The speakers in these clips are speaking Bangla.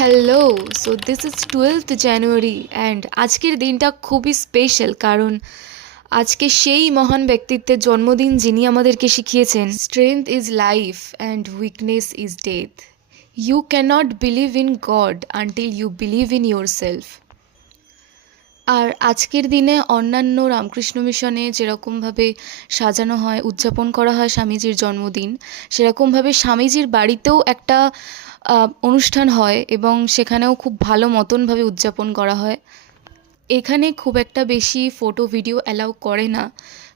Hello, so this is 12th January and আজকের দিনটা খুবই স্পেশাল কারণ আজকে সেই মহান ব্যক্তিত্বের জন্মদিন যিনি আমাদেরকে শিখিয়েছেন strength is life and weakness is death. You can't believe in God until you believe in yourself. আর আজকের দিনে অন্যান্য রামকৃষ্ণ মিশনে যেরকমভাবে সাজানো হয়, উদযাপন করা হয় স্বামীজির জন্মদিন, সেরকমভাবে স্বামীজির বাড়িতেও একটা অনুষ্ঠান হয় এবং সেখানেও খুব ভালো মতনভাবে উদযাপন করা হয়। এখানে খুব একটা বেশি ফটো ভিডিও অ্যালাউ করে না,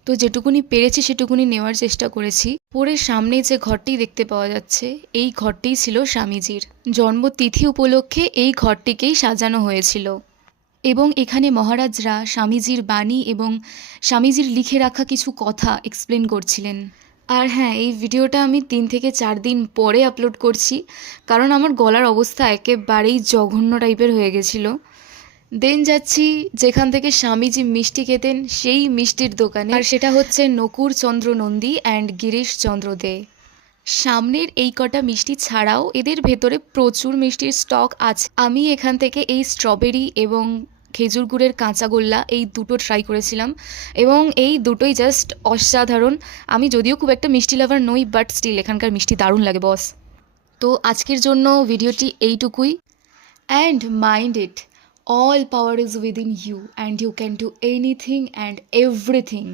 তো যেটুকুনি পেরেছি সেটুকুনি নেওয়ার চেষ্টা করেছি। পরে সামনে যে ঘরটি দেখতে পাওয়া যাচ্ছে, এই ঘরটিই ছিল স্বামীজির জন্মতিথি উপলক্ষে। এই ঘরটিকেই সাজানো হয়েছিল এবং এখানে মহারাজরা স্বামীজির বাণী এবং স্বামীজির লিখে রাখা কিছু কথা এক্সপ্লেন করছিলেন। আর হ্যাঁ, এই ভিডিওটা আমি 3 থেকে 4 দিন পরে আপলোড করছি কারণ আমার গলার অবস্থা একেবারেই জঘন্য টাইপের হয়ে গেছিলো। দেন যাচ্ছি যেখান থেকে স্বামীজি মিষ্টি খেতেন সেই মিষ্টির দোকানে, আর সেটা হচ্ছে নকুর চন্দ্র নন্দী অ্যান্ড গিরিশ চন্দ্র দে। সামনের এই কটা মিষ্টি ছাড়াও এদের ভেতরে প্রচুর মিষ্টির স্টক আছে। আমি এখান থেকে এই স্ট্রবেরি এবং খেজুর গুড়ের কাঁচাগোল্লা এই দুটো ট্রাই করেছিলাম এবং এই দুটোই জাস্ট অসাধারণ। আমি যদিও খুব একটা মিষ্টি লাভার নই, বাট স্টিল এখানকার মিষ্টি দারুণ লাগে বস। তো আজকের জন্য ভিডিওটি এইটুকুই। And mind it, all power is within you and you can do anything and everything.